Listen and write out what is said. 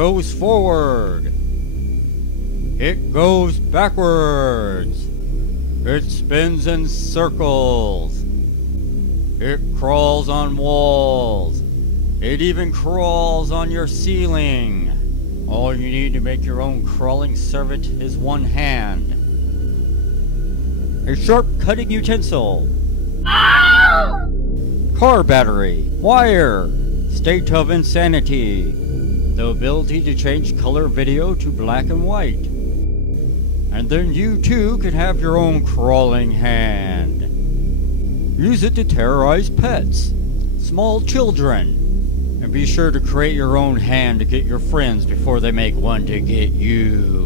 goes forward. It goes backwards. It spins in circles. It crawls on walls. It even crawls on your ceiling. All you need to make your own crawling servant is one hand. A sharp cutting utensil. Car battery. Wire. State of insanity. The ability to change color video to black and white. And then you too can have your own crawling hand. Use it to terrorize pets, small children, and be sure to create your own hand to get your friends before they make one to get you.